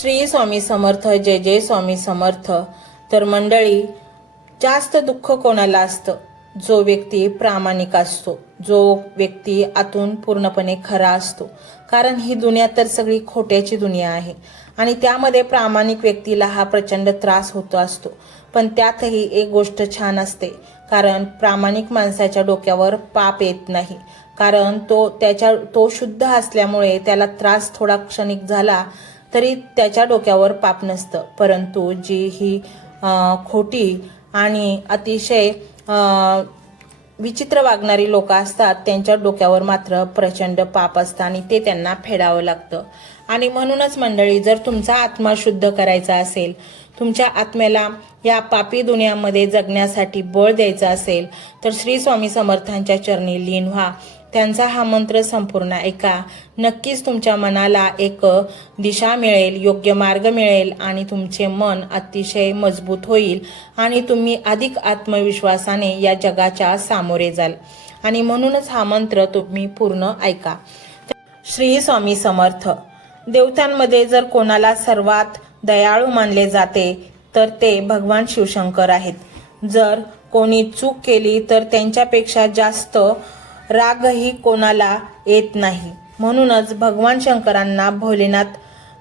श्री स्वामी समर्थ. जय जय स्वामी समर्थ. तर मंडळी, जास्त दुःख कोणाला असतं? जो व्यक्ती प्रामाणिक असतो, जो व्यक्ती आतून पूर्णपणे खरा असतो. कारण ही दुनिया तर सगळी खोट्याची दुनिया आहे आणि त्यामध्ये प्रामाणिक व्यक्तीला हा प्रचंड त्रास होतो असतो. पण त्यातही एक गोष्ट छान असते, कारण प्रामाणिक माणसाच्या डोक्यावर पाप येत नाही. कारण तो शुद्ध असल्यामुळे त्याला त्रास थोडा क्षणिक झाला तरी त्याच्या डोक्यावर पाप नसतं. परंतु जी ही खोटी आणि अतिशय विचित्र वागणारी लोक असतात, त्यांच्या डोक्यावर मात्र प्रचंड पाप असतं आणि ते त्यांना फेडावं लागतं. आणि म्हणूनच मंडळी, जर तुमचा आत्मा शुद्ध करायचा असेल, तुमच्या आत्म्याला या पापी दुनियामध्ये जगण्यासाठी बळ द्यायचं असेल, तर श्री स्वामी समर्थांच्या चरणी लीन व्हा. त्यांचा हा मंत्र संपूर्ण ऐका. नक्कीच तुमच्या मनाला एक दिशा मिळेल, योग्य मार्ग मिळेल आणि तुमचे मन अतिशय मजबूत होईल आणि तुम्ही अधिक आत्मविश्वासाने या जगाच्या सामोरे जाल. आणि म्हणूनच हा मंत्र तुम्ही पूर्ण ऐका. श्री स्वामी समर्थ. देवतांमध्ये जर कोणाला सर्वात दयाळू मानले जाते तर ते भगवान शिवशंकर आहेत. जर कोणी चूक केली तर त्यांच्यापेक्षा जास्त रागही कोणाला येत नाही. म्हणूनच भगवान शंकरांना भोलेनाथ,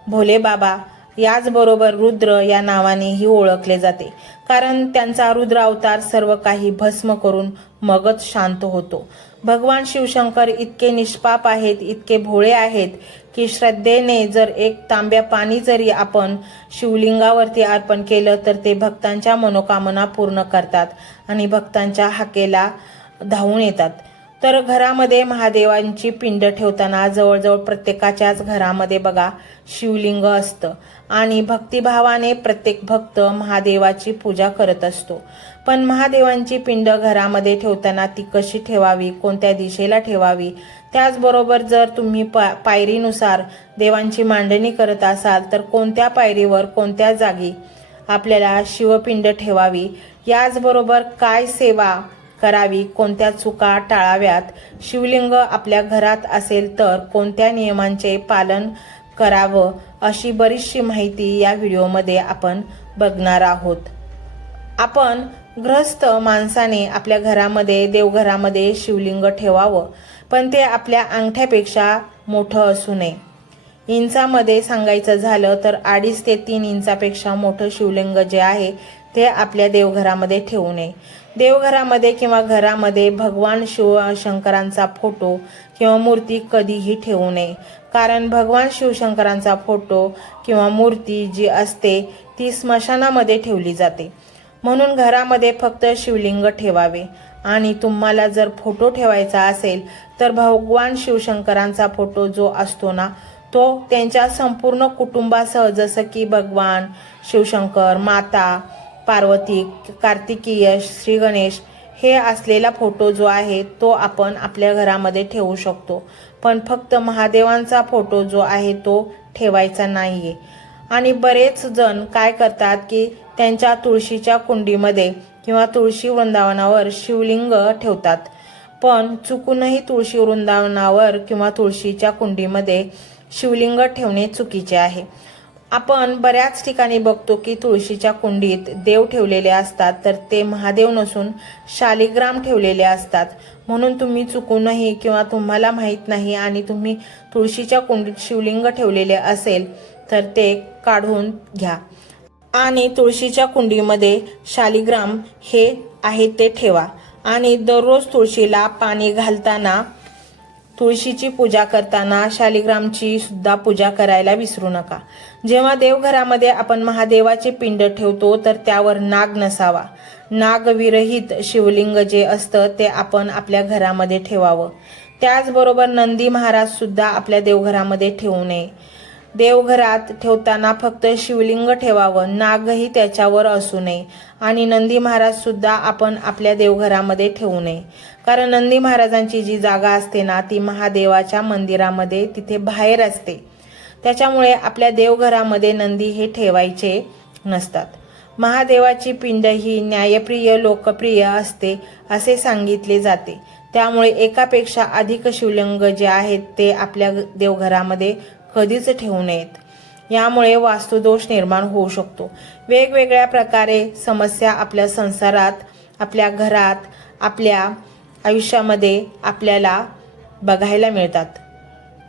भोले बाबा, याचबरोबर रुद्र या नावानेही ओळखले जाते. कारण त्यांचा रुद्र अवतार सर्व काही भस्म करून मगच शांत होतो. भगवान शिवशंकर इतके निष्पाप आहेत, इतके भोळे आहेत की श्रद्धेने जर एक तांब्या पाणी जरी आपण शिवलिंगावरती अर्पण केलं तर ते भक्तांच्या मनोकामना पूर्ण करतात आणि भक्तांच्या हाकेला धावून येतात. तर घरामध्ये महादेवांची पिंड ठेवताना जवळजवळ प्रत्येकाच्याच घरामध्ये बघा शिवलिंग असतं आणि भक्तिभावाने प्रत्येक भक्त महादेवाची पूजा करत असतो. पण महादेवांची पिंड घरामध्ये ठेवताना ती कशी ठेवावी, कोणत्या दिशेला ठेवावी, त्याचबरोबर जर तुम्ही पायरीनुसार देवांची मांडणी करत असाल तर कोणत्या पायरीवर कोणत्या जागी आपल्याला शिवपिंड ठेवावी, याचबरोबर काय सेवा करावी, कोणत्या चुका टाळाव्यात, शिवलिंग आपल्या घरात असेल तर कोणत्या नियमांचे पालन करावं, अशी बरीचशी माहिती या व्हिडिओमध्ये आपण बघणार आहोत. आपण गृहस्थ माणसाने आपल्या घरामध्ये, देवघरामध्ये शिवलिंग ठेवावं, पण ते आपल्या अंगठ्यापेक्षा मोठं असू नये. इंचामध्ये सांगायचं झालं तर 2.5 ते 3 इंचापेक्षा मोठं शिवलिंग जे आहे ते आपल्या देवघरामध्ये ठेवू नये. देवघरामध्ये किंवा घरामध्ये भगवान शिवशंकरांचा फोटो किंवा मूर्ती कधीही ठेवू नये. कारण भगवान शिवशंकरांचा फोटो किंवा मूर्ती जी असते ती स्मशानामध्ये ठेवली जाते. म्हणून घरामध्ये फक्त शिवलिंग ठेवावे. आणि तुम्हाला जर फोटो ठेवायचा असेल तर भगवान शिवशंकरांचा फोटो जो असतो ना, तो त्यांच्या संपूर्ण कुटुंबासह, जसं की भगवान शिवशंकर, माता पार्वती, कार्तिकेय, श्री गणेश हे असलेला फोटो जो आहे तो आपण आपल्या घरामध्ये ठेवू शकतो. पण फक्त महादेवांचा फोटो जो आहे तो ठेवायचा नाहीये. आणि बरेच जण काय करतात की त्यांच्या तुळशीच्या कुंडीमध्ये किंवा तुळशी वृंदावनावर शिवलिंग ठेवतात. पण चुकूनही तुळशी वृंदावनावर किंवा तुळशीच्या कुंडीमध्ये शिवलिंग ठेवणे चुकीचे आहे. आपण बऱ्याच ठिकाणी बघतो की तुळशीच्या कुंडीत देव ठेवलेले असतात, तर ते महादेव नसून शालिग्राम ठेवलेले असतात. म्हणून तुम्ही चुकूनही किंवा तुम्हाला माहीत नाही आणि तुम्ही तुळशीच्या कुंडीत शिवलिंग ठेवलेले असेल तर ते काढून घ्या आणि तुळशीच्या कुंडीमध्ये शालिग्राम हे आहे ते ठेवा. आणि दररोज तुळशीला पाणी घालताना, तुळशीची पूजा करताना शालिग्रामची सुद्धा पूजा करायला विसरू नका. जेव्हा देवघरामध्ये आपण महादेवाचे पिंड ठेवतो तर त्यावर नाग नसावा. नागविरहित शिवलिंग जे असतं ते आपण आपल्या घरामध्ये ठेवावं. त्याचबरोबर नंदी महाराज सुद्धा आपल्या देवघरामध्ये ठेवू नये. देवघरात ठेवताना फक्त शिवलिंग ठेवावं, नागही त्याच्यावर असू नये. आणि नंदी महाराज सुद्धा आपण आपल्या देवघरामध्ये ठेवू नये. कारण नंदी महाराजांची जी जागा असते ना, ती महादेवाच्या मंदिरामध्ये तिथे बाहेर असते. त्याच्यामुळे आपल्या देवघरामध्ये नंदी हे ठेवायचे नसतात. महादेवाची पिंड ही न्यायप्रिय, लोकप्रिय असते असे सांगितले जाते. त्यामुळे एकापेक्षा अधिक शिवलिंग जे आहेत ते आपल्या देवघरामध्ये कधीच ठेवू नयेत. यामुळे वास्तुदोष निर्माण होऊ शकतो. वेगवेगळ्या प्रकारे समस्या आपल्या संसारात, आपल्या घरात, आपल्या आयुष्यामध्ये आपल्याला बघायला मिळतात.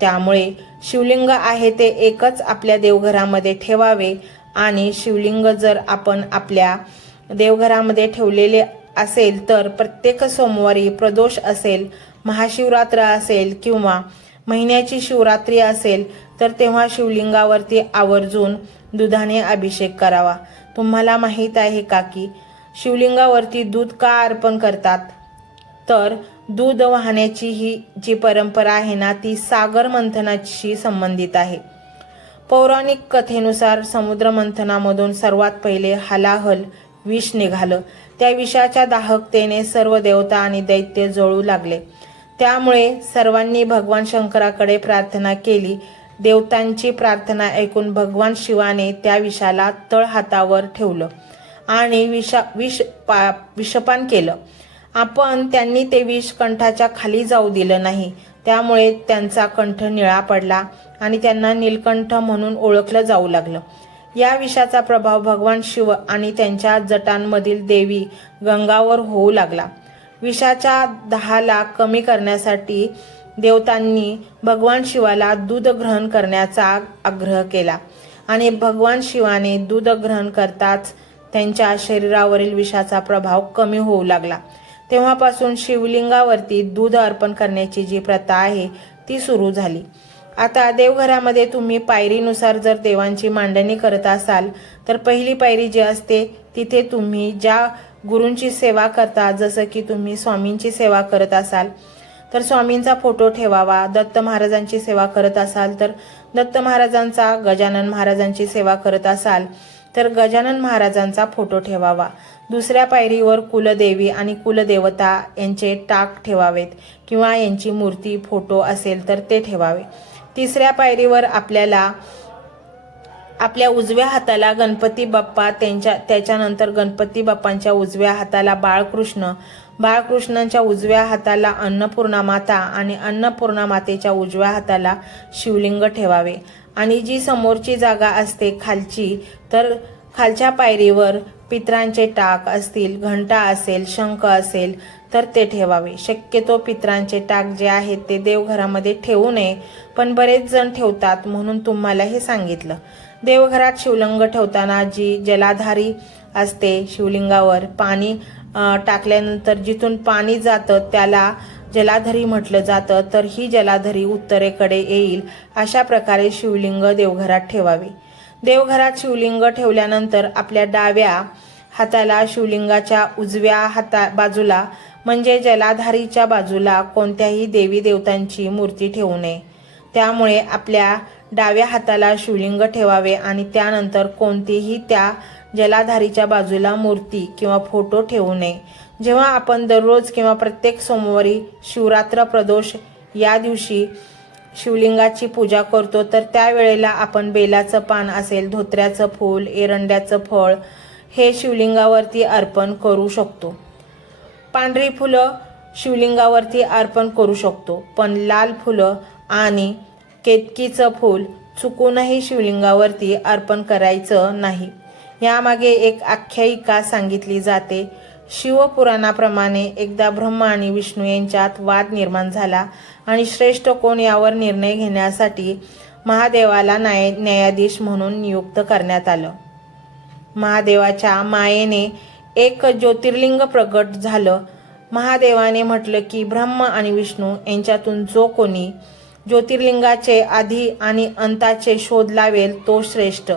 त्यामुळे शिवलिंग आहे ते एकच आपल्या देवघरामध्ये ठेवावे आणि शिवलिंग जर आपण आपल्या देवघरामध्ये ठेवलेले असेल तर प्रत्येक सोमवारी प्रदोष असेल, महाशिवरात्र असेल किंवा महिन्याची शिवरात्री असेल तर तेव्हा शिवलिंगावरती आवर्जून दुधाने अभिषेक करावा. तुम्हाला माहीत आहे का की शिवलिंगावरती दूध का अर्पण करतात? तर दूध वाहण्याची ही जी परंपरा आहे ना ती सागर मंथनाशी संबंधित आहे. पौराणिक कथेनुसार समुद्र मंथनामधून सर्वात पहिले हलाहल विष निघालं. त्या विषाच्या दाहकतेने सर्व देवता आणि दैत्य जळू लागले. त्यामुळे सर्वांनी भगवान शंकराकडे प्रार्थना केली. देवतांची प्रार्थना ऐकून भगवान शिवाने त्या विषाला तळहातावर ठेवलं आणि विषपान केलं. आपण त्यांनी ते विष कंठाच्या खाली जाऊ दिलं नाही. त्यामुळे त्यांचा कंठ निळा पडला आणि त्यांना नीलकंठ म्हणून ओळखलं जाऊ लागलं. या विषाचा प्रभाव भगवान शिव आणि त्यांच्या जटांमधील देवी गंगावर होऊ लागला. विषाच्या दाहाला कमी करण्यासाठी देवतांनी भगवान शिवाला दूध ग्रहण करण्याचा आग्रह केला आणि भगवान शिवाने दूध ग्रहण करताच त्यांच्या शरीरावरील विषाचा प्रभाव कमी होऊ लागला. तेव्हापासून शिवलिंगावरती दूध अर्पण करण्याची जी प्रथा आहे ती सुरू झाली. आता देवघरामध्ये तुम्ही पायरीनुसार जर देवांची मांडणी करत असाल तर पहिली पायरी जी असते तिथे तुम्ही ज्या गुरूंची सेवा करता, जसं की तुम्ही स्वामींची सेवा करत असाल तर स्वामींचा फोटो ठेवावा. दत्त महाराजांची सेवा करत असाल तर दत्त महाराजांचा, गजानन महाराजांची सेवा करत असाल तर गजानन महाराजांचा फोटो ठेवावा. दुसऱ्या पायरीवर कुलदेवी आणि कुलदेवता यांचे टाक ठेवावेत किंवा यांची मूर्ती, फोटो असेल तर ते ठेवावे. तिसऱ्या पायरीवर आपल्या उजव्या हाताला गणपती बाप्पा, त्याच्यानंतर गणपती बाप्पांच्या उजव्या हाताला बाळकृष्ण, बाळकृष्णांच्या उजव्या हाताला अन्नपूर्णा माता आणि अन्नपूर्णा मातेच्या उजव्या हाताला शिवलिंग ठेवावे. आणि जी समोरची जागा असते खालची, तर खालच्या पायरीवर पितरांचे टाक असतील, घंटा असेल, शंख असेल तर ते ठेवावे. शक्यतो पितरांचे टाक जे आहेत ते देवघरामध्ये ठेवू नये, पण बरेच जण ठेवतात म्हणून तुम्हाला हे सांगितलं. देवघरात शिवलिंग ठेवताना जी जलाधारी असते शिवलिंगावर, पाणी टाकल्यानंतर जिथून पाणी जातं त्याला जलाधारी म्हटलं जातं, तर ही जलाधारी उत्तरेकडे येईल अशा प्रकारे शिवलिंग देवघरात ठेवावे. देवघरात शिवलिंग ठेवल्यानंतर आपल्या डाव्या हाताला शिवलिंगाच्या उजव्या बाजूला म्हणजे जलाधारीच्या बाजूला कोणत्याही देवी देवतांची मूर्ती ठेवू नये. त्यामुळे आपल्या डाव्या हाताला शिवलिंग ठेवावे आणि त्यानंतर कोणतीही त्या जलाधारीच्या बाजूला मूर्ती किंवा फोटो ठेवू नये. जेव्हा आपण दररोज किंवा प्रत्येक सोमवारी शिवरात्र प्रदोष या दिवशी शिवलिंगाची पूजा करतो तर त्यावेळेला आपण बेलाचं पान असेल, धोत्र्याचं फूल, एरंड्याचं फळ हे शिवलिंगावरती अर्पण करू शकतो. पांढरी फुलं शिवलिंगावरती अर्पण करू शकतो, पण लाल फुलं आणि केतकीचं फूल चुकूनही शिवलिंगावरती अर्पण करायचं नाही. यामागे एक आख्यायिका सांगितली जाते. शिवपुराणाप्रमाणे एकदा ब्रह्मा आणि विष्णू यांच्यात वाद निर्माण झाला आणि श्रेष्ठ कोण यावर निर्णय घेण्यासाठी महादेवाला न्यायाधीश म्हणून नियुक्त करण्यात आलं. महादेवाच्या मायेने एक ज्योतिर्लिंग प्रगट झालं. महादेवाने म्हटलं की ब्रह्मा आणि विष्णू यांच्यातून जो कोणी ज्योतिर्लिंगाचे आधी आणि अंताचे शोध लावेल तो श्रेष्ठ.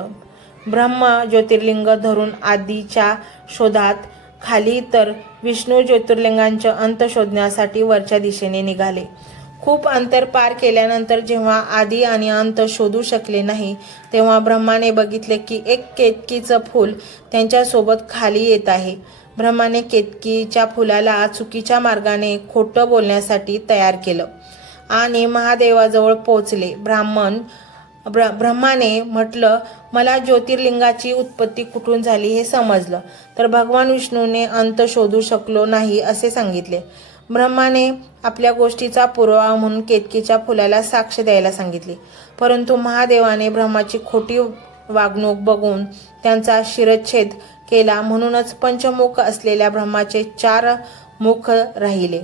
ब्रह्मा ज्योतिर्लिंग धरून आधीच्या शोधात खाली, तर विष्णू ज्योतिर्लिंगांचे अंत शोधण्यासाठी वरच्या दिशेने निघाले. खूप अंतर पार केल्यानंतर जेव्हा आदी आणि अंत शोधू शकले नाही तेव्हा ब्रह्माने बघितले की एक केतकीचं फूल त्यांच्यासोबत खाली येत आहे. ब्रह्माने केतकीच्या फुलाला चुकीच्या मार्गाने खोटं बोलण्यासाठी तयार केलं आणि महादेवाजवळ पोहोचले. ब्रह्माने म्हटलं, मला ज्योतिर्लिंगाची उत्पत्ती कुठून झाली हे समजलं. तर भगवान विष्णूने अंत शोधू शकलो नाही असे सांगितले. ब्रह्माने आपल्या गोष्टीचा पुरावा म्हणून केतकीच्या फुलाला साक्ष द्यायला सांगितले, परंतु महादेवाने ब्रह्माची खोटी वागणूक बघून त्यांचा शिरच्छेद केला. म्हणूनच पंचमुख असलेल्या ब्रह्माचे 4 मुख राहिले.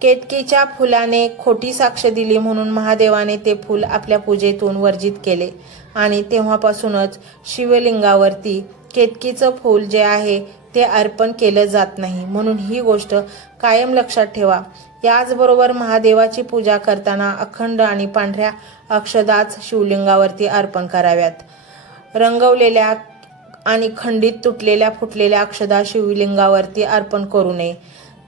केतकीच्या फुलाने खोटी साक्ष दिली म्हणून महादेवाने ते फूल आपल्या पूजेतून वर्जित केले आणि तेव्हापासूनच शिवलिंगावरती केतकीचं फूल जे आहे ते अर्पण केलं जात नाही. म्हणून ही गोष्ट कायम लक्षात ठेवा. याचबरोबर महादेवाची पूजा करताना अखंड आणि पांढऱ्या अक्षदाच शिवलिंगावरती अर्पण कराव्यात. रंगवलेल्या आणि खंडित तुटलेल्या फुटलेल्या अक्षदा शिवलिंगावरती अर्पण करू नये.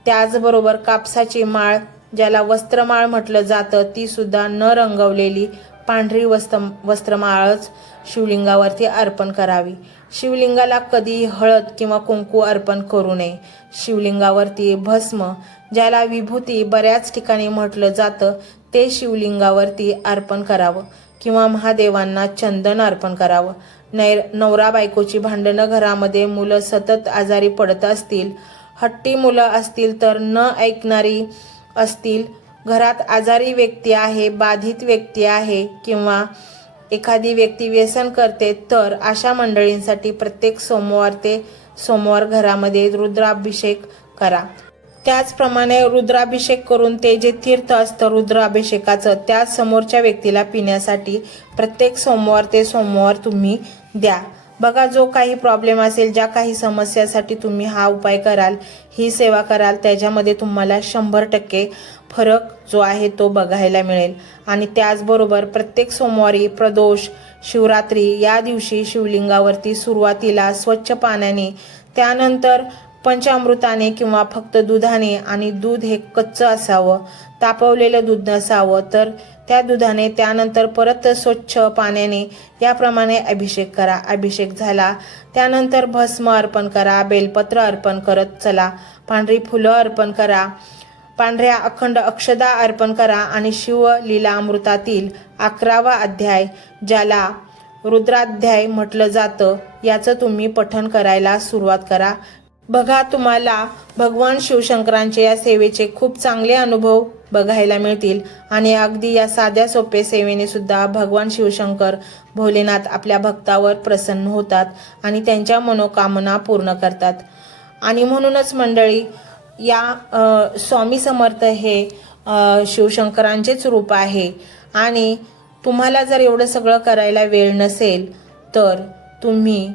त्याचबरोबर कापसाची माळ, ज्याला वस्त्रमाळ म्हटलं जातं, ती सुद्धा न रंगवलेली पांढरी वस्त्रमाळच शिवलिंगावरती अर्पण करावी. शिवलिंगाला कधी हळद किंवा कुंकू अर्पण करू नये. शिवलिंगावरती भस्म, ज्याला विभूती बऱ्याच ठिकाणी म्हटलं जातं, ते शिवलिंगावरती अर्पण करावं किंवा महादेवांना चंदन अर्पण करावं. नवरा बायकोची भांडणं घरामध्ये, मुलं सतत आजारी पडत असतील, हट्टी मुलं असतील तर न ऐकणारी असतील, घरात आजारी व्यक्ती आहे, बाधित व्यक्ती आहे किंवा एखादी व्यक्ती व्यसन करते, तर अशा मंडळींसाठी प्रत्येक सोमवार ते सोमवार घरामध्ये रुद्राभिषेक करा. त्याचप्रमाणे रुद्राभिषेक करून ते जे तीर्थ असतं रुद्राभिषेकाचं, त्या समोरच्या व्यक्तीला पिण्यासाठी प्रत्येक सोमवार ते सोमवार तुम्ही द्या. बघा, जो काही प्रॉब्लेम असेल, ज्या काही समस्यासाठी तुम्ही हा उपाय कराल, ही सेवा कराल, त्याच्यामध्ये तुम्हाला 100% फरक जो आहे तो बघायला मिळेल. आणि त्याचबरोबर प्रत्येक सोमवारी, प्रदोष, शिवरात्री या दिवशी शिवलिंगावरती सुरुवातीला स्वच्छ पाण्याने, त्यानंतर पंचामृताने किंवा फक्त दुधाने, आणि दूध हे कच्चं असावं, तापवलेलं दूध नसावं, तर त्या दुधाने, त्यानंतर परत स्वच्छ पाण्याने याप्रमाणे अभिषेक करा. अभिषेक झाला त्यानंतर भस्म अर्पण करा, बेलपत्र अर्पण करत चला, पांढरी फुलं अर्पण करा, पांढऱ्या अखंड अक्षदा अर्पण करा आणि शिवलीलामृतातील 11वा अध्याय, ज्याला रुद्राध्याय म्हटलं जातं, याचं तुम्ही पठण करायला सुरुवात करा. बघा, तुम्हाला भगवान शिवशंकरांचे या सेवेचे खूप चांगले अनुभव बघायला मिळतील आणि अगदी या साध्या सोप्या सेवेने सुद्धा भगवान शिवशंकर भोलेनाथ आपल्या भक्तावर प्रसन्न होतात आणि त्यांच्या मनोकामना पूर्ण करतात. आणि म्हणूनच मंडळी, या स्वामी समर्थ हे शिवशंकरांचेच रूप आहे. आणि तुम्हाला जर एवढं सगळं करायला वेळ नसेल तर तुम्ही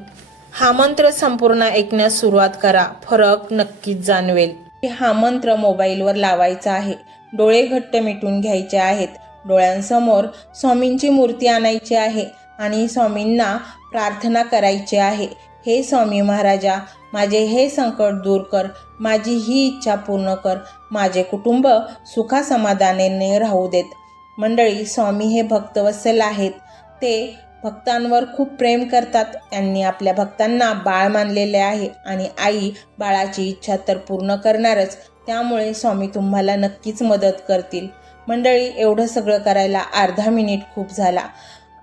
हा मंत्र संपूर्ण ऐकण्यास सुरुवात करा. फरक नक्कीच जाणवेल. हा मंत्र मोबाईलवर लावायचा आहे. डोळे घट्ट मिटून घ्यायचे आहेत. डोळ्यांसमोर स्वामींची मूर्ती आणायची आहे आणि स्वामींना प्रार्थना करायची आहे. हे स्वामी महाराजा, माझे हे संकट दूर कर, माझी ही इच्छा पूर्ण कर, माझे कुटुंब सुखासमाधानाने राहू देत. मंडळी, स्वामी हे भक्तवत्सल आहेत. ते भक्तांवर खूप प्रेम करतात. त्यांनी आपल्या भक्तांना बाळ मानलेले आहे आणि आई बाळाची इच्छा तर पूर्ण करणारच. त्यामुळे स्वामी तुम्हाला नक्कीच मदत करतील. मंडळी, एवढं सगळं करायला अर्धा मिनिट खूप झाला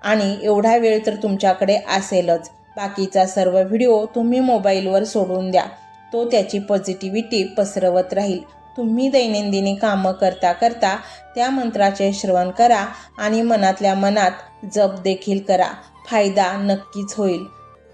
आणि एवढा वेळ तर तुमच्याकडे असेलच. बाकीचा सर्व व्हिडिओ तुम्ही मोबाईलवर सोडून द्या. तो त्याची पॉझिटिव्हिटी पसरवत राहील. तुम्ही दैनंदिनी कामं करता करता त्या मंत्राचे श्रवण करा आणि मनातल्या मनात जप देखील करा. फायदा नक्कीच होईल.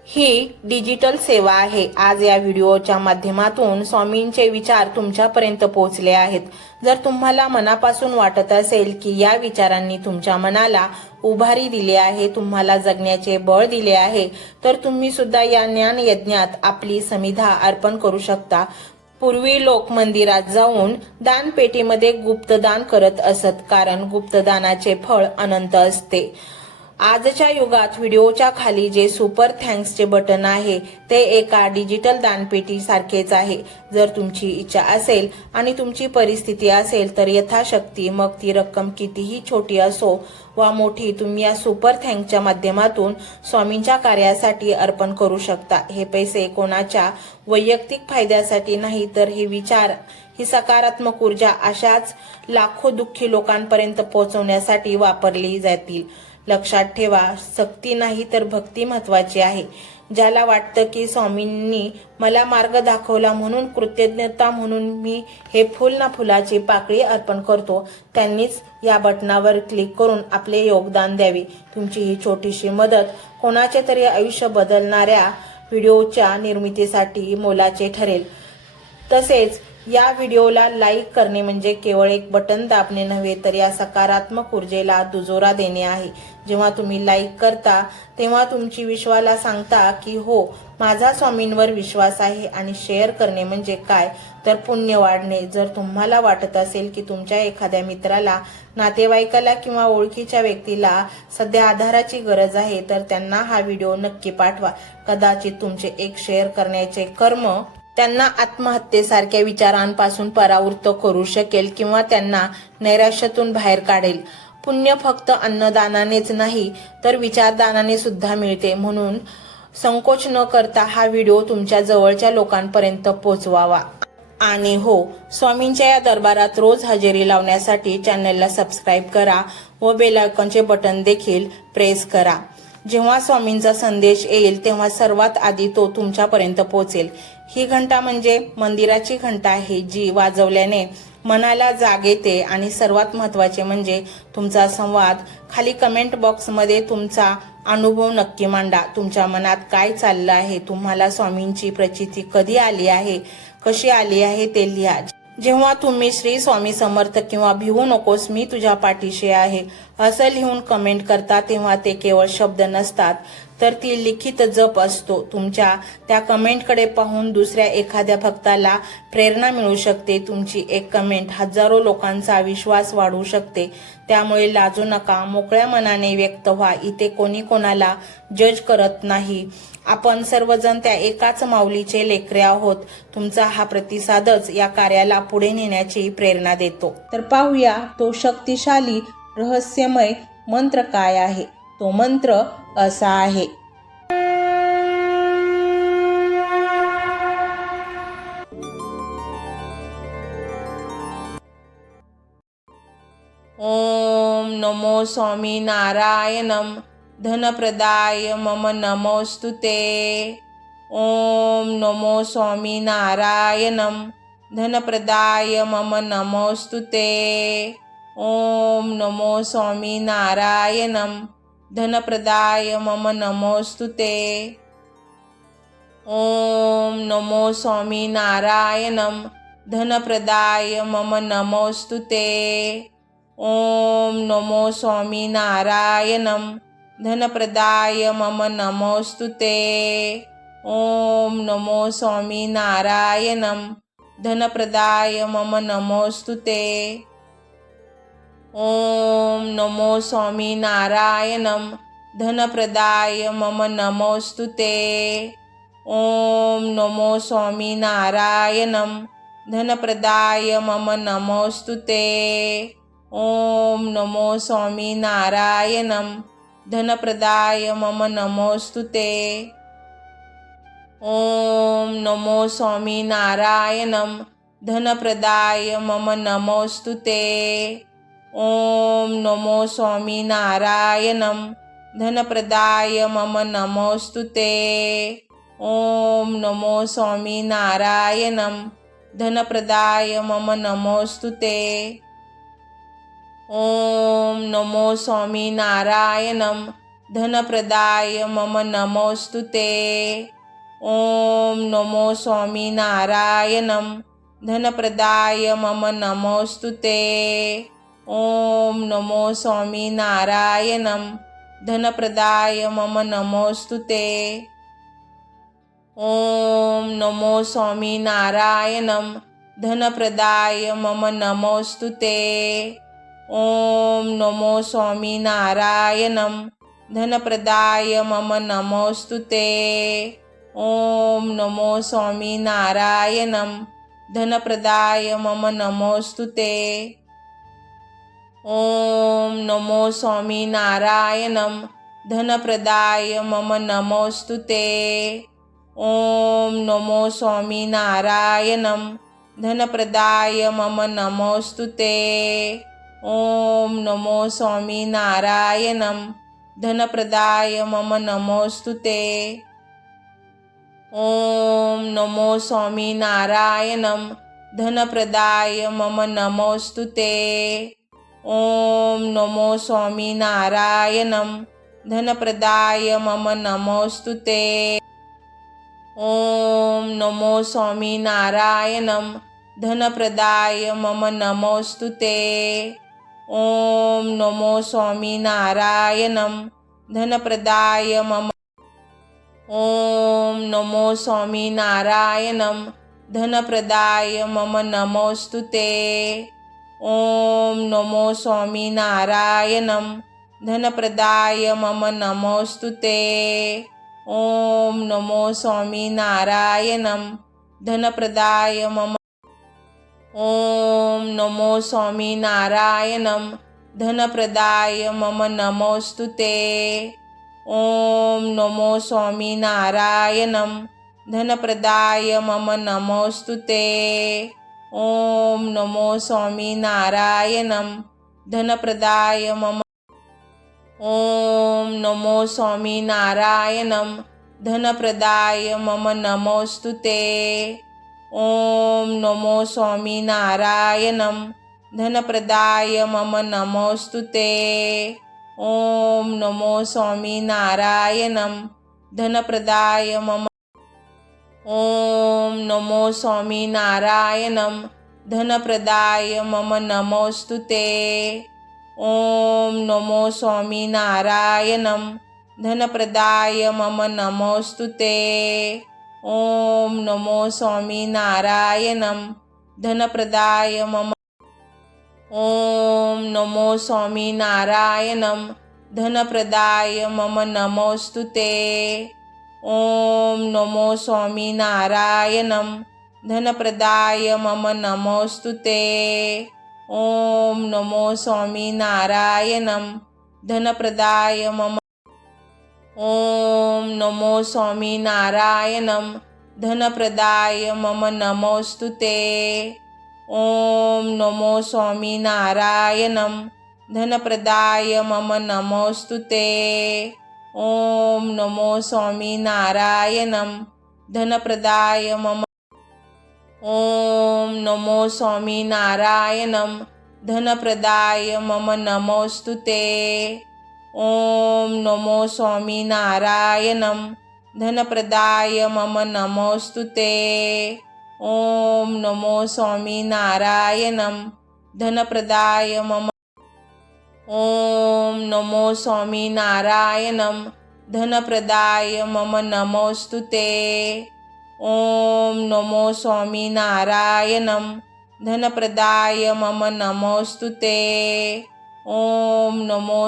ही डिजिटल सेवा आहे. आज या व्हिडिओच्या माध्यमातून स्वामींचे विचार तुमच्यापर्यंत पोहोचले आहेत. जर तुम्हाला मनापासून वाटत असेल की या विचारांनी तुमच्या मनाला उभारी दिली आहे, तुम्हाला जगण्याचे बळ दिले आहे, तर तुम्ही सुद्धा या ज्ञान यज्ञात आपली समिधा अर्पण करू शकता. पूर्वी लोक मंदिरात जाऊन दानपेटीमध्ये गुप्तदान करत असत, कारण गुप्तदानाचे फळ अनंत असते. आजच्या युगात व्हिडिओच्या खाली जे सुपर थँक्सचे बटन आहे ते एका डिजिटल दानपेटी सारखेच आहे. जर तुमची इच्छा असेल आणि तुमची परिस्थिती असेल तर यथाशक्ती, मग ती रक्कम कितीही छोटी असो वा मोठी, तुम्ही या सुपर थँक्सच्या माध्यमातून स्वामींच्या कार्यासाठी अर्पण करू शकता. हे पैसे कोणाच्या वैयक्तिक फायद्यासाठी नाही, तर हे विचार, ही सकारात्मक ऊर्जा अशाच लाखो दुःखी लोकांपर्यंत पोहोचवण्यासाठी वापरली जातील. लक्षात ठेवा, सक्ती नाही तर भक्ती महत्वाची आहे. ज्याला वाटतं की स्वामींनी मला मार्ग दाखवला म्हणून कृतज्ञता म्हणून मी हे फुल ना फुलाची पाकळी अर्पण करतो, त्यांनीच या बटनावर क्लिक करून आपले योगदान द्यावे. तुमची ही छोटीशी मदत कोणाचे तरी आयुष्य बदलणाऱ्या व्हिडिओच्या निर्मितीसाठी मोलाचे ठरेल. तसेच या व्हिडिओला लाईक करणे म्हणजे केवळ एक बटन दाबणे नव्हे, तर या सकारात्मक ऊर्जेला दुजोरा देणे आहे. जेव्हा तुम्ही लाईक करता तेव्हा तुमची विश्वाला सांगता की हो, माझा स्वामींवर विश्वास आहे. आणि शेअर करणे म्हणजे काय, तर पुण्य वाढणे. जर तुम्हाला वाटत असेल की तुमच्या एखाद्या मित्राला, नातेवाईकाला किंवा ओळखीच्या व्यक्तीला सध्या आधाराची गरज आहे, तर त्यांना हा व्हिडिओ नक्की पाठवा. कदाचित तुमचे एक शेअर करण्याचे कर्म त्यांना आत्महत्येसारख्या विचारांपासून परावृत्त करू शकेल किंवा त्यांना नैराश्यातून बाहेर काढेल. पुण्य फक्त अन्नदानानेच नाही तर विचारदानाने सुद्धा मिळते. म्हणून संकोच न करता हा व्हिडिओ तुमच्या जवळच्या लोकांपर्यंत पोहोचवावा. आणि हो, स्वामींच्या या दरबारात रोज हजेरी लावण्यासाठी चॅनलला सबस्क्राईब करा व बेल आयकॉनचे बटन देखील प्रेस करा. जेव्हा स्वामींचा संदेश येईल तेव्हा सर्वात आधी तो तुमच्यापर्यंत पोहोचेल. ही घंटा म्हणजे मंदिराची घंटा आहे, जी वाजवल्याने मनाला जाग येते. आणि सर्वात महत्त्वाचे म्हणजे तुमचा संवाद. खाली कमेंट बॉक्समध्ये तुमचा अनुभव नक्की मांडा. तुमच्या मनात काय चाललं आहे, तुम्हाला स्वामींची प्रचिती कधी आली आहे, कशी आली आहे ते लिहा. जेव्हा तुम्ही श्री स्वामी समर्थ किंवा भिवू नकोस मी तुझ्या पाठीशी आहे असं लिहून कमेंट करता, तेव्हा ते केवळ शब्द नसतात तर ती लिखित जप असतो. तुमच्या त्या कमेंटकडे पाहून दुसऱ्या एखाद्या भक्ताला प्रेरणा मिळू शकते. तुमची एक कमेंट हजारो लोकांचा विश्वास वाढवू शकते. त्यामुळे लाजू नका, मोकळ्या मनाने व्यक्त व्हा. इथे कोणी कोणाला जज करत नाही. आपण सर्वजण त्या एकाच माऊलीचे लेकरे आहोत. तुमचा हा प्रतिसादच या कार्याला पुढे नेण्याची प्रेरणा देतो. तर पाहूया तो शक्तिशाली रहस्यमय मंत्र काय आहे. तो मंत्र असा आहे. ओम नमो स्वामी नारायणम धनप्रदाय मम नमोस्तुते. ओम नमो स्वामी नारायणम धनप्रदाय मम नमोस्तुते. ओम नमो स्वामी नारायणम धनप्रदाय मम नमोस्तुते. ओम नमो स्वामी नारायणम धनप्रदाय मम नमोस्तुते. ओम नमो स्वामी नारायणम धनप्रदाय मम नमोस्तुते. ओम नमो स्वामी नारायणम धनप्रदाय मम नमोस्तुते. ओम नमो स्वामी नारायणम धनप्रदाय मम नमोस्तुते. ओम नमो स्वामी नारायणम धनप्रदाय मम नमोस्तुते. ओम नमो स्वामी नारायणम धनप्रदाय मम नमोस्तुते. ओम नमो स्वामी नारायणम धनप्रदाय मम नमोस्तुते. ओम नमो स्वामी नारायणम धनप्रदाय मम नमोस्तुते. ओम नमो स्वामी नारायणम धनप्रदाय मम नमोस्तुते. ओम नमो स्वामी नारायणम धनप्रदाय मम नमोस्तुते. ओम नमो स्वामी नारायणम धनप्रदाय मम नमोस्तुते. ओम नमो स्वामी नारायणम धनप्रदाय मम नमोस्तुते. ओम नमो स्वामी नारायणम धनप्रदाय मम नमोस्तुते. ओम नमो स्वामी नारायणम धनप्रदाय मम नमोस्तुते. ओम नमो स्वामी नारायणम धनप्रदाय मम नमोस्तुते. ओम नमो स्वामी नारायणम धनप्रदाय मम नमोस्तुते. ओम नमो स्वामी नारायणम धनप्रदाय मम नमोस्तुते. ओम नमो स्वामी नारायणम धनप्रदाय मम नमोस्तुते। ओम नमो स्वामी नारायणम धनप्रदाय मम नमोस्तुते। ओम नमो स्वामी नारायणम धनप्रदाय मम नमोस्तुते। ओम नमो स्वामी नारायणम धनप्रदाय मम नमोस्तुते। ओम नमो स्वामी नारायणम धनप्रदाय मम। ओम नमो स्वामी नारायणम धनप्रदाय मम नमोस्तुते। ओम नमो स्वामी नारायणम धनप्रदाय मम नमोस्तुते। ओम नमो स्वामी नारायणम धनप्रदाय मम। ओम नमो स्वामी नारायणम धनप्रदाय मम नमोस्तुते। ओम नमो स्वामी नारायणम धनप्रदाय मम नमोस्तुते। ओम नमो स्वामी नारायणम धनप्रदाय मम। ओम नमो स्वामी नारायणम धनप्रदाय मम नमोस्तुते। ओम नमो स्वामी नारायणम धनप्रदाय मम नमोस्तुते। ओम नमो स्वामी नारायणम धनप्रदाय मम। ओम नमो स्वामी नारायणम धनप्रदाय मम नमोस्तुते। ओम नमो स्वामी नारायणम धनप्रदाय मम नमोस्तुते। ओम नमो स्वामी नारायणम धनप्रदाय मम। ओम नमो स्वामी नारायणम धनप्रदाय मम नमोस्तुते। ओम नमो स्वामी नारायणम धनप्रदाय मम नमोस्तुते। ओम नमो स्वामी नारायणम धनप्रदाय मम। ओम नमो स्वामी नारायणम धनप्रदाय मम नमोस्तुते। ओम नमो स्वामी नारायणम धनप्रदाय मम नमोस्तुते। ओम नमो स्वामी नारायणम धनप्रदाय मम। ओम नमो स्वामी नारायणम धनप्रदाय मम नमोस्तुते। ओम नमो स्वामी नारायणम धनप्रदाय मम नमोस्तुते। ओम नमो स्वामी नारायणम धनप्रदाय मम। ओम नमो स्वामी नारायणम धनप्रदाय मम नमोस्तुते। ओम नमो स्वामी नारायणम धनप्रदाय मम नमोस्तुते। ओम नमो।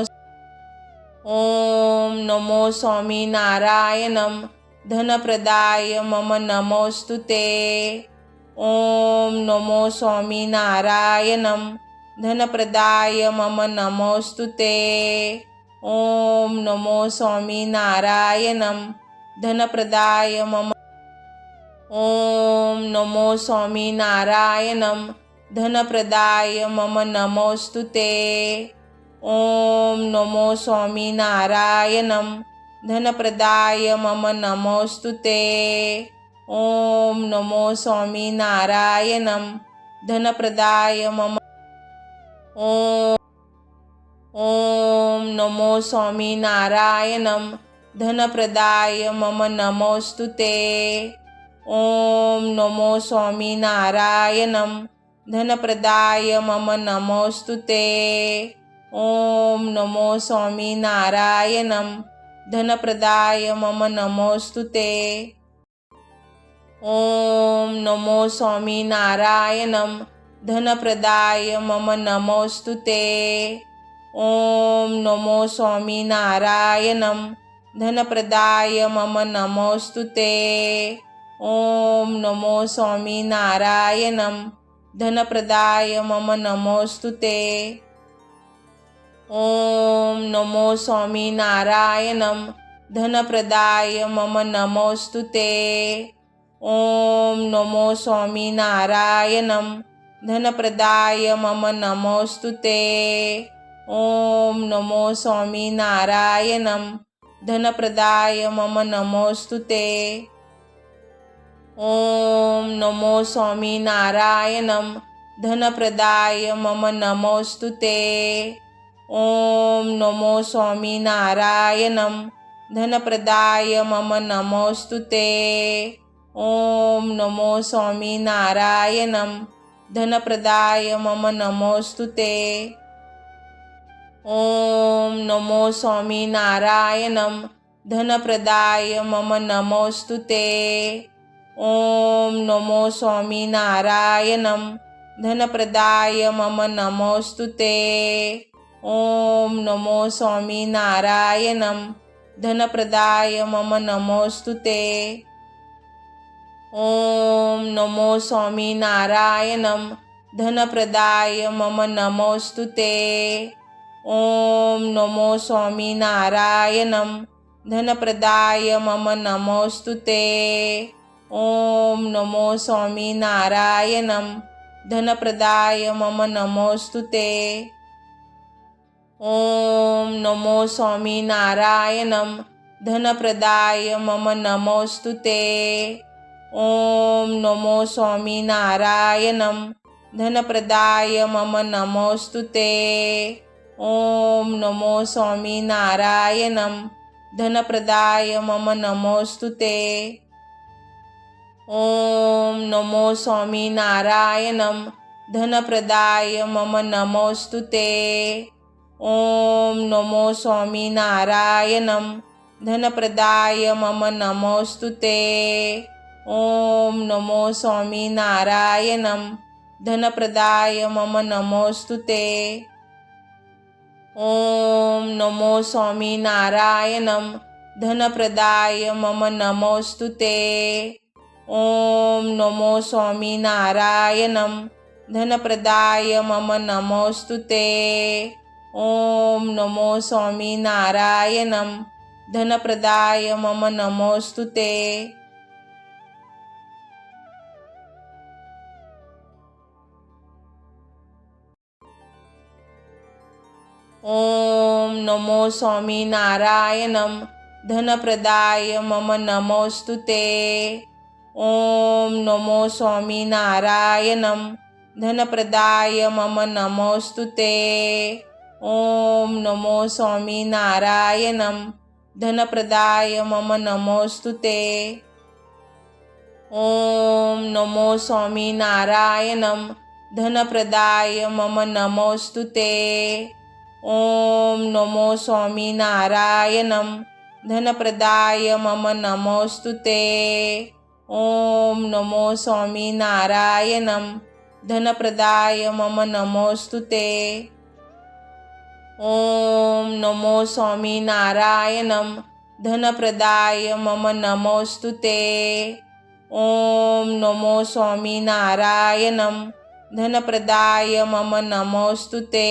ओम नमो स्वामी नारायणम धनप्रदाय मम नमोस्तुते। ओम नमो स्वामी नारायणम धनप्रदाय मम नमोस्तुते। ओम नमो स्वामी नारायणम धनप्रदाय मम। ओम नमो स्वामी नारायणम धनप्रदाय मम नमोस्तुते। ओम नमो स्वामी नारायणम धनप्रदाय मम नमोस्तुते। ओम नमो स्वामी नारायणम धनप्रदाय मम। ओम नमो स्वामी नारायणम धनप्रदाय मम नमोस्तुते। ओम नमो स्वामी नारायणम धनप्रदाय मम नमोस्तुते। ओम नमो स्वामी नारायणम धनप्रदाय मम नमोस्तुते। ओम नमो स्वामी नारायणम धनप्रदाय मम नमोस्तुते। ओम नमो स्वामी नारायणम धनप्रदाय मम नमोस्तुते। ओम नमो स्वामी नारायणम धनप्रदाय मम नमोस्तुते। ओम नमो स्वामी नारायणम धनप्रदाय मम नमोस्तुते। ओम नमो स्वामी नारायणम धनप्रदाय मम नमोस्तुते। ओम नमो स्वामी नारायणम धनप्रदाय मम नमोस्तुते। ओम नमो स्वामी नारायणम धनप्रदाय मम नमोस्तुते। ओम नमो स्वामी नारायणम धनप्रदाय मम नमोस्तुते। ओम नमो स्वामी नारायणम धनप्रदाय मम नमोस्तुते। ओम नमो स्वामी नारायणम धनप्रदाय मम नमोस्तुते। ओम नमो स्वामी नारायणम धनप्रदाय मम नमोस्तुते। ओम नमो स्वामी नारायणम धनप्रदाय मम नमोस्तुते। ओम नमो स्वामी नारायणम धनप्रदाय मम नमोस्तुते। ओम नमो स्वामी नारायणम धनप्रदाय मम नमोस्तुते। ओम नमो स्वामी नारायणम धनप्रदाय मम नमोस्तुते। ओम नमो स्वामी नारायणम धनप्रदाय मम नमोस्तुते। ओम नमो स्वामी नारायणम धनप्रदाय मम नमोस्तुते। ओम नमो स्वामी नारायणम धनप्रदाय मम नमोस्तुते। ओम नमो स्वामी नारायणम धनप्रदाय मम नमोस्तुते। ओम नमो स्वामी नारायणम धनप्रदाय मम नमोस्तुते। ओम नमो स्वामी नारायणम धनप्रदाय मम नमोस्तुते। ओम नमो स्वामी नारायणम धनप्रदाय मम नमोस्तुते। ओम नमो स्वामी नारायणम धनप्रदाय मम नमोस्तुते। ओम नमो स्वामी नारायणम धनप्रदाय मम नमोस्तुते। ओम नमो स्वामी नारायणम धनप्रदाय मम नमोस्तुते। ओम नमो स्वामी नारायणम धनप्रदाय मम नमोस्तुते। ओम नमो स्वामी नारायणम धनप्रदाय मम नमोस्तुते। ओम नमो स्वामी नारायणम धनप्रदाय मम नमोस्तुते। ओम नमो स्वामी नारायणम धनप्रदाय मम नमोस्तुते। ओम नमो स्वामी नारायणम धनप्रदाय मम नमोस्तुते। ओम नमो स्वामी नारायणम धनप्रदाय मम नमोस्तुते।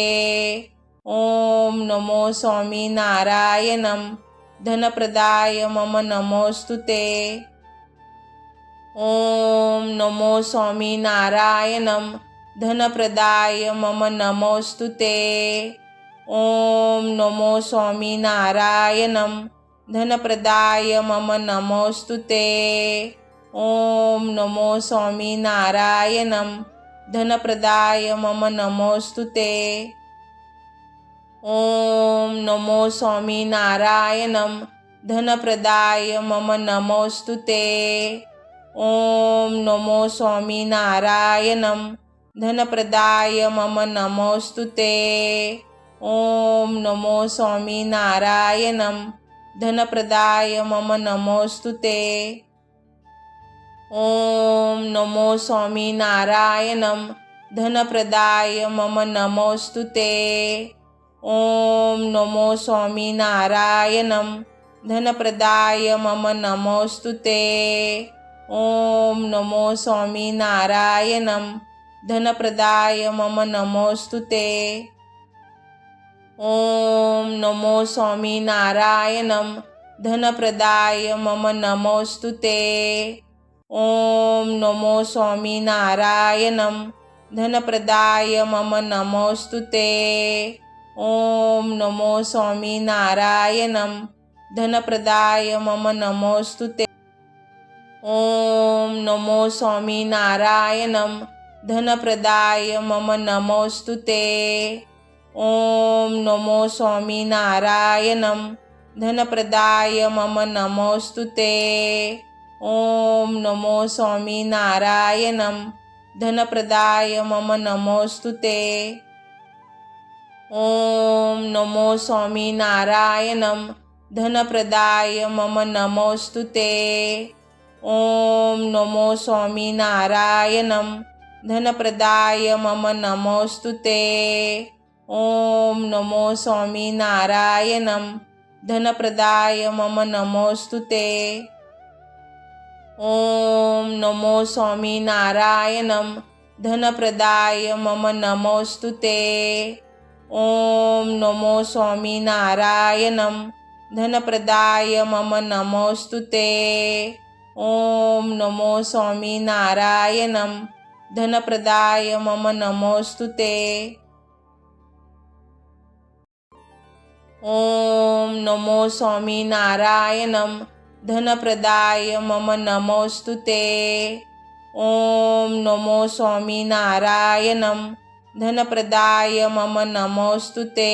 ओम नमो स्वामी नारायणम धनप्रदाय मम नमोस्तुते। ओम नमो स्वामी नारायणम धनप्रदाय मम नमोस्तुते। ओम नमो स्वामी नारायणम धनप्रदाय मम नमोस्तुते। ओम नमो स्वामी नारायणम धनप्रदाय मम नमोस्तुते। ओम नमो स्वामी नारायणम धनप्रदाय मम नमोस्तुते। ओम नमो स्वामी नारायणम धनप्रदाय मम नमोस्तुते। ओम नमो स्वामी नारायणम धनप्रदाय मम नमोस्तुते। ओम नमो स्वामी नारायणम धनप्रदाय मम नमोस्तुते। ओम नमो स्वामी नारायणम धनप्रदाय मम नमोस्तुते। ओम नमो स्वामी नारायणम धनप्रदाय मम नमोस्तुते। ओम नमो स्वामी नारायणम धनप्रदाय मम नमोस्तुते। ओम नमो स्वामी नारायणम धनप्रदाय मम नमोस्तुते। ओम नमो स्वामी नारायणम धनप्रदाय मम नमोस्तुते। ओम नमो स्वामी नारायणम धनप्रदाय मम नमोस्तुते। ओम नमो स्वामी नारायणम धनप्रदाय मम नमोस्तुते। ओम नमो स्वामी नारायणम धनप्रदाय मम नमोस्तुते। ओम नमो स्वामी नारायणम धनप्रदाय मम नमोस्तुते। ओम नमो स्वामी नारायणम धनप्रदाय मम नमोस्तुते। ओम नमो स्वामी नारायणम धनप्रदाय मम नमोस्तुते। ओम नमो स्वामी नारायणम धनप्रदाय मम नमोस्तुते। ओम नमो स्वामी नारायणम धनप्रदाय मम नमोस्तुते। ओम नमो स्वामी नारायणम धनप्रदाय मम नमोस्तुते। ओम नमो स्वामी नारायणम धनप्रदाय मम नमोस्तुते। ओम नमो स्वामी नारायणम धनप्रदाय मम नमोस्तुते। ओम नमो स्वामी नारायणम धनप्रदाय मम नमोस्तुते।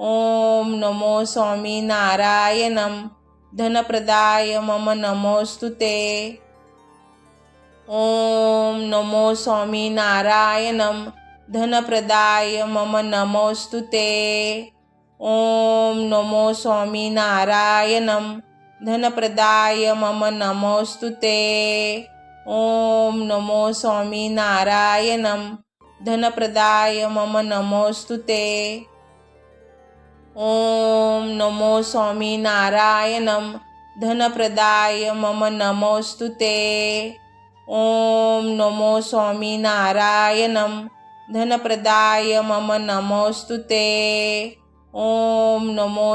ओम नमो स्वामी नारायणम धनप्रदाय मम नमोस्तुते। ओम नमो स्वामी नारायणम धनप्रदाय मम नमोस्तुते। ओम नमो स्वामी नारायणम धनप्रदाय मम नमोस्तुते। ओम नमो स्वामी नारायणम धनप्रदाय मम नमोस्तुते। ओम नमो स्वामी नारायणम धनप्रदाय मम नमोस्तुते। ओम नमो स्वामी नारायणम धनप्रदाय मम नमोस्तुते। ओम नमो